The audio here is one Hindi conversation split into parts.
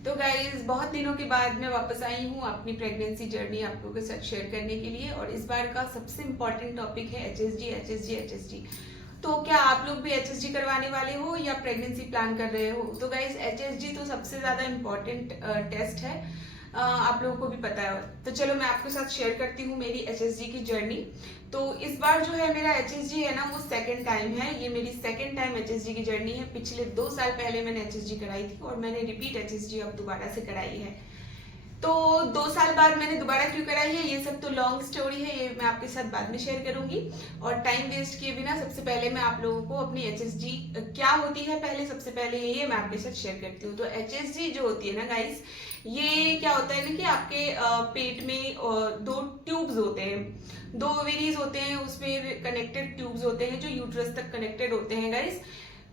तो गाइज बहुत दिनों के बाद मैं वापस आई हूँ अपनी प्रेगनेंसी जर्नी आप लोगों के साथ शेयर करने के लिए। और इस बार का सबसे इम्पोर्टेंट टॉपिक है एचएसजी एचएसजी एचएसजी। तो क्या आप लोग भी एचएसजी करवाने वाले हो या प्रेगनेंसी प्लान कर रहे हो? तो गाइज एचएसजी तो सबसे ज़्यादा इम्पोर्टेंट टेस्ट है, आप लोगों को भी पता है। तो चलो मैं आपके साथ शेयर करती हूँ मेरी एचएसजी की जर्नी। तो इस बार जो है मेरा एचएसजी है ना, वो सेकंड टाइम है। ये मेरी सेकंड टाइम एचएसजी की जर्नी है। पिछले 2 साल पहले मैंने एचएसजी कराई थी और मैंने रिपीट एचएसजी अब दोबारा से कराई है। तो 2 साल बाद मैंने दोबारा क्यों कराई है, ये सब तो लॉन्ग स्टोरी है, ये मैं आपके साथ बाद में शेयर करूंगी। और टाइम वेस्ट किए बिना सबसे पहले मैं आप लोगों को अपनी एचएसजी क्या होती है, पहले सबसे पहले ये मैं आपके साथ शेयर करती हूँ। तो एचएसजी जो होती है ना गाइस, ये क्या होता है ना कि आपके पेट में 2 ट्यूब्स होते हैं, 2 ओवेरीज होते हैं, उसमें कनेक्टेड ट्यूब्स होते हैं जो यूट्रस तक कनेक्टेड होते हैं गाइस।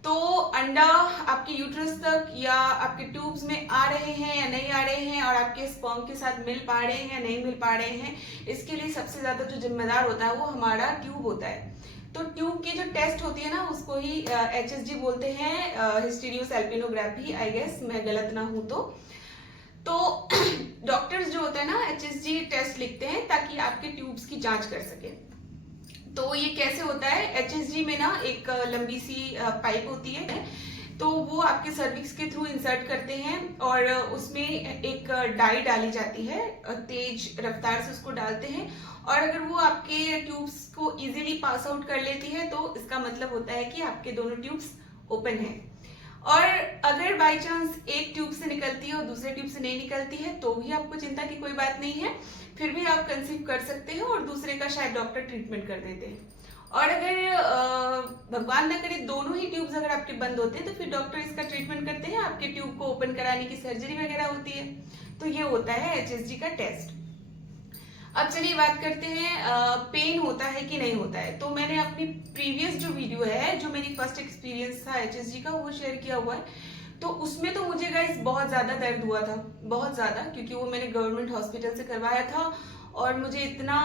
तो अंडा आपके यूट्रस तक या आपके ट्यूब्स में आ रहे हैं या नहीं आ रहे हैं, और आपके स्पर्म के साथ मिल पा रहे हैं या नहीं मिल पा रहे हैं, इसके लिए सबसे ज्यादा जो जिम्मेदार होता है वो हमारा ट्यूब होता है। तो ट्यूब की जो टेस्ट होती है ना, उसको ही एचएसजी बोलते हैं, हिस्टीरियोसैल्पिनोग्राफी, आई गेस मैं गलत ना हूं तो डॉक्टर्स जो होता है ना, एचएसजी टेस्ट लिखते हैं ताकि आपके ट्यूब्स की जांच कर सके। तो ये कैसे होता है, एचएसजी में ना एक लंबी सी पाइप होती है, तो वो आपके सर्विक्स के थ्रू इंसर्ट करते हैं और उसमें एक डाई डाली जाती है, तेज रफ्तार से उसको डालते हैं। और अगर वो आपके ट्यूब्स को इजीली पास आउट कर लेती है तो इसका मतलब होता है कि आपके दोनों ट्यूब्स ओपन हैं। और अगर बाई चांस एक ट्यूब से निकलती है और दूसरे ट्यूब से नहीं निकलती है तो भी आपको चिंता की कोई बात नहीं है, फिर भी आप कंसीव कर सकते हो और दूसरे का शायद डॉक्टर ट्रीटमेंट कर देते हैं। और अगर भगवान ना करे दोनों ही ट्यूब्स अगर आपके बंद होते हैं तो फिर डॉक्टर इसका ट्रीटमेंट करते हैं, आपके ट्यूब को ओपन कराने की सर्जरी वगैरह होती है। तो ये होता है एचएसजी का टेस्ट। अब चलिए बात करते हैं पेन होता है कि नहीं होता है। तो मैंने अपनी प्रीवियस जो वीडियो है, जो मेरी फर्स्ट एक्सपीरियंस था एचएसजी का, वो शेयर किया हुआ है। तो उसमें तो मुझे गाइस बहुत ज्यादा दर्द हुआ था, बहुत ज्यादा, क्योंकि वो मैंने गवर्नमेंट हॉस्पिटल से करवाया था और मुझे इतना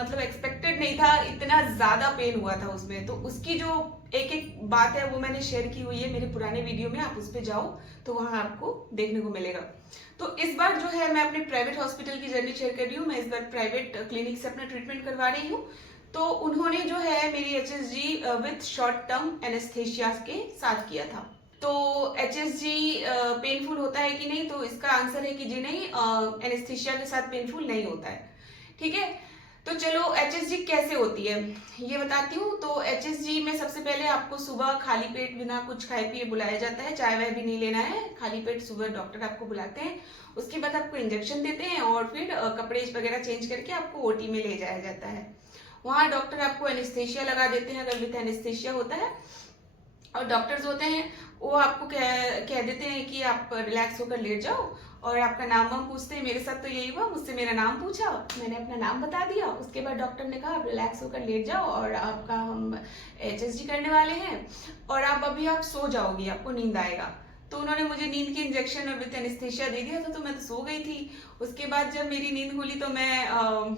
मतलब एक्सपेक्टेड नहीं था, इतना ज्यादा पेन हुआ था उसमें। तो उसकी जो एक एक बात है वो मैंने शेयर की हुई है मेरे पुराने वीडियो में, आप उस पर जाओ तो वहां आपको देखने को मिलेगा। तो इस बार जो है मैं अपने प्राइवेट हॉस्पिटल की जर्नी शेयर कर रही हूँ। मैं इस बार प्राइवेट क्लिनिक से अपना ट्रीटमेंट करवा रही हूँ। तो उन्होंने जो है मेरी HSG with short term anaesthesia के साथ किया था। तो एचएसजी पेनफुल होता है कि नहीं, तो इसका आंसर है कि जी नहीं, एनेस्थेशिया के साथ पेनफुल नहीं होता है। ठीक है, तो चलो एचएसजी कैसे होती है ये बताती हूँ। तो एचएसजी में सबसे पहले आपको सुबह खाली पेट बिना कुछ खाए पिए बुलाया जाता है, चाय वाय भी नहीं लेना है, खाली पेट सुबह डॉक्टर आपको बुलाते हैं। उसके बाद आपको इंजेक्शन देते हैं और फिर कपड़े वगैरह चेंज करके आपको ओटी में ले जाया जाता है। वहां डॉक्टर आपको एनेस्थेशिया लगा देते हैं अगर विथ एनेस्थेशिया होता है। और डॉक्टर्स होते हैं वो आपको कह देते हैं कि आप रिलैक्स होकर लेट जाओ, और आपका नाम वाम पूछते हैं। मेरे साथ तो यही हुआ, मुझसे मेरा नाम पूछा, मैंने अपना नाम बता दिया, उसके बाद डॉक्टर ने कहा आप रिलैक्स होकर लेट जाओ और आपका हम एचएसजी करने वाले हैं और आप अभी आप सो जाओगी, आपको नींद आएगा। तो उन्होंने मुझे नींद की इंजेक्शन और विद एनेस्थेशिया दे दिया था, तो मैं तो सो गई थी। उसके बाद जब मेरी नींद खुली तो मैं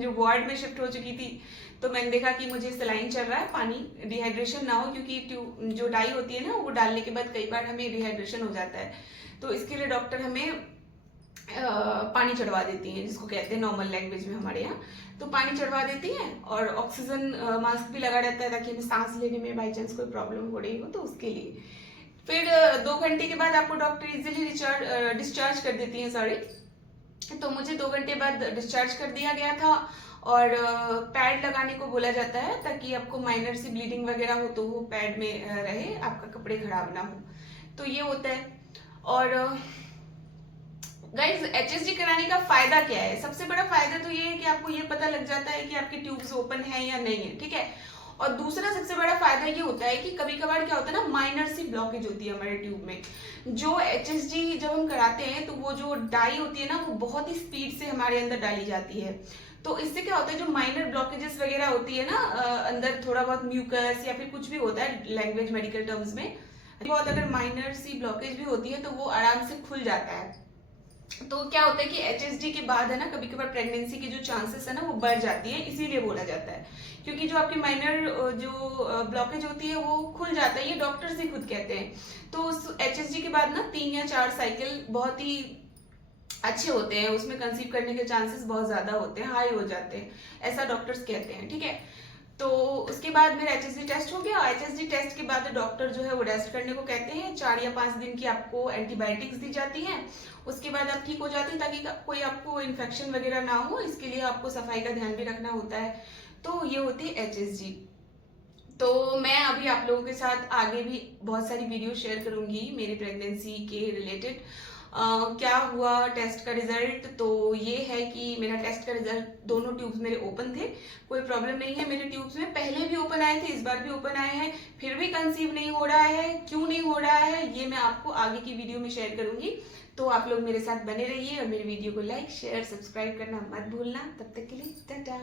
जो वार्ड में शिफ्ट हो चुकी थी, तो मैंने देखा कि मुझे सलाइन चल रहा है, पानी डिहाइड्रेशन ना हो, क्योंकि जो डाई होती है ना वो डालने के बाद कई बार हमें डिहाइड्रेशन हो जाता है। तो इसके लिए डॉक्टर हमें पानी चढ़वा देती हैं, जिसको कहते हैं नॉर्मल लैंग्वेज में हमारे यहाँ। तो पानी चढ़वा देती हैं और ऑक्सीजन मास्क भी लगा रहता है ताकि हमें सांस लेने में बाई चांस कोई प्रॉब्लम हो रही हो तो उसके लिए। फिर 2 घंटे के बाद आपको डॉक्टर इजीली डिस्चार्ज कर देती हैं, सॉरी। तो मुझे 2 घंटे बाद डिस्चार्ज कर दिया गया था और पैड लगाने को बोला जाता है ताकि आपको माइनर सी ब्लीडिंग वगैरह हो तो वो पैड में रहे, आपका कपड़े खराब ना हो। तो ये होता है। और गाइज एचएसजी कराने का फायदा क्या है? सबसे बड़ा फायदा तो ये है कि आपको ये पता लग जाता है कि आपके ट्यूब्स ओपन है या नहीं है, ठीक है। और दूसरा सबसे बड़ा फायदा ये होता है कि कभी कभार क्या होता है ना, माइनर सी ब्लॉकेज होती है हमारे ट्यूब में। जो एचएसजी जब हम कराते हैं तो वो जो डाई होती है ना, वो बहुत ही स्पीड से हमारे अंदर डाली जाती है। तो इससे क्या होता है, जो माइनर ब्लॉकेजेस वगैरह होती है ना, अंदर थोड़ा बहुत म्यूकस या फिर कुछ भी होता है लैंग्वेज मेडिकल टर्म्स में, बहुत अगर माइनर सी ब्लॉकेज भी होती है तो वो आराम से खुल जाता है। तो क्या होता है कि HSG के बाद है ना, कभी कभार प्रेगनेंसी की जो चांसेस है ना वो बढ़ जाती है, इसीलिए बोला जाता है। क्योंकि जो आपकी माइनर जो ब्लॉकेज होती है वो खुल जाता है, ये डॉक्टर्स ही खुद कहते हैं। तो उस HSG के बाद ना 3 या 4 साइकिल बहुत ही अच्छे होते हैं, उसमें कंसीव करने के चांसेस बहुत ज्यादा होते हैं, हाई हो जाते हैं, ऐसा डॉक्टर्स कहते हैं। ठीक है, तो उसके बाद मेरा HSG टेस्ट हो गया। HSG टेस्ट के बाद डॉक्टर जो है वो रेस्ट करने को कहते हैं, 4 या 5 दिन की आपको एंटीबायोटिक्स दी जाती हैं। उसके बाद आप ठीक हो जाती है, ताकि कोई आपको इन्फेक्शन वगैरह ना हो, इसके लिए आपको सफाई का ध्यान भी रखना होता है। तो ये होती है HSG। तो मैं अभी आप लोगों के साथ आगे भी बहुत सारी वीडियो शेयर करूंगी मेरी प्रेगनेंसी के रिलेटेड। क्या हुआ टेस्ट का रिजल्ट, तो ये है कि मेरा टेस्ट का रिजल्ट, दोनों ट्यूब्स मेरे ओपन थे, कोई प्रॉब्लम नहीं है मेरे ट्यूब्स में। पहले भी ओपन आए थे, इस बार भी ओपन आए हैं, फिर भी कंसीव नहीं हो रहा है। क्यों नहीं हो रहा है ये मैं आपको आगे की वीडियो में शेयर करूंगी। तो आप लोग मेरे साथ बने रहिए और मेरी वीडियो को लाइक शेयर सब्सक्राइब करना मत भूलना। तब तक के लिए टाटा।